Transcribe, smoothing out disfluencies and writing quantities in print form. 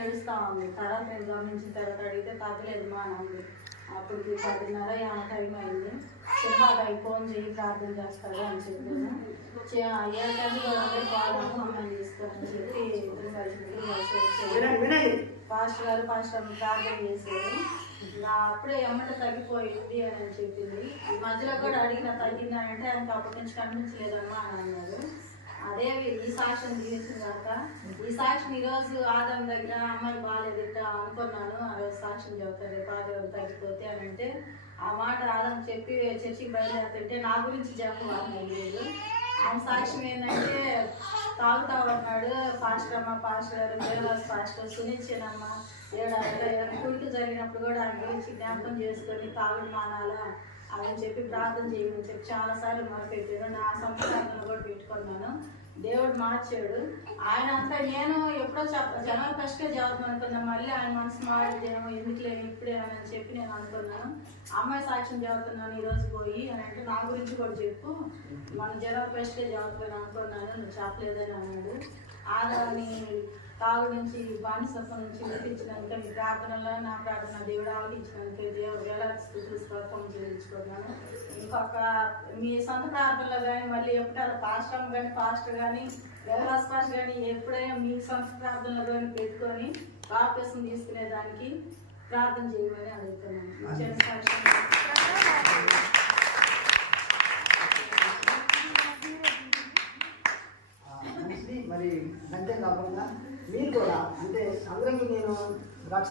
ఏడుస్తా ఉంది. తర్వాత నేను గమనించిన తర్వాత అడిగితే తగ్గలేదు మా నాన్న. అప్పటికి 10:30 ఏమైనా టైం అయింది. సినిమాకి ఫోన్ చేయి ప్రార్థన చేస్తాడు అని చెప్పాను. 7 గంటలు పాలము అమ్మాయిని తీసుకొని చెప్పి పాస్టర్ గారు ప్రార్థన చేశారు. అప్పుడే ఎమ్మట తగ్గిపోయింది అని చెప్పింది. మధ్యలో కూడా అడిగిన తగ్గిందని అంటే అప్పటి నుంచి కనిపించలేదమ్మా అని అన్నారు. అదే ఈ సాక్ష్యం తీసిన తర్వాత ఈ సాక్ష్యం ఈరోజు ఆదాం దగ్గర అమ్మాయి బాగాలేదు అనుకున్నాను. ఆ రోజు సాక్ష్యం చెబుతారు ఆదాం తగ్గిపోతే అని అంటే ఆ మాట ఆదాం చెప్పి చర్చికి బయలుదేరుతుంటే నా గురించి చెప్పాలి లేదు. ఆమె సాక్ష్యం ఏంటంటే తాగుతా ఉన్నాడు. పాస్టర్ గారు దేవరాజ్ పాస్టర్ సునిచ్చానమ్మ ఏడాది కుడికి జరిగినప్పుడు కూడా ఆయన గురించి జ్ఞాపకం చేసుకొని తాగుడు మానాలా అని చెప్పి ప్రార్థన చేయమని చెప్పి చాలాసార్లు మొదలుపెట్టాను. నా సంప్రదాయం కూడా పెట్టుకున్నాను. దేవుడు మార్చాడు. ఆయన అంతా నేను ఎప్పుడో జనవరి 1కే చదువుతాను అనుకున్నాను. మళ్ళీ ఆయన మనసు మారేమో ఎందుకు లేని ఇప్పుడేనని చెప్పి నేను అనుకున్నాను. అమ్మాయి సాక్ష్యం చదువుతున్నాను ఈరోజు పోయి అని అంటే నా గురించి కూడా చెప్పు, మనం జనవరి 1కే చదువుతాను అనుకున్నాను, నువ్వు చెప్పలేదని అన్నాడు. ఆదాన్ని తాగు నుంచి బానిసత్వం నుంచి విడిపించినాక మీ ప్రార్థనలో నా ప్రార్థన దేవుడు ఆవరించినాక దేవుడు వేలాది స్థుతులు స్తోత్రం చెల్లించుకున్నాను. ఇంకొక మీ సొంత ప్రార్థనలో కానీ మళ్ళీ ఎప్పుడైనా పాస్టర్ కానీ దేవరాజ్ పాస్టర్ కానీ ఎప్పుడైనా మీ సొంత ప్రార్థనలో కానీ పెట్టుకొని బాప్తిసం తీసుకునేదానికి ప్రార్థన చేయమని అడుగుతున్నాను.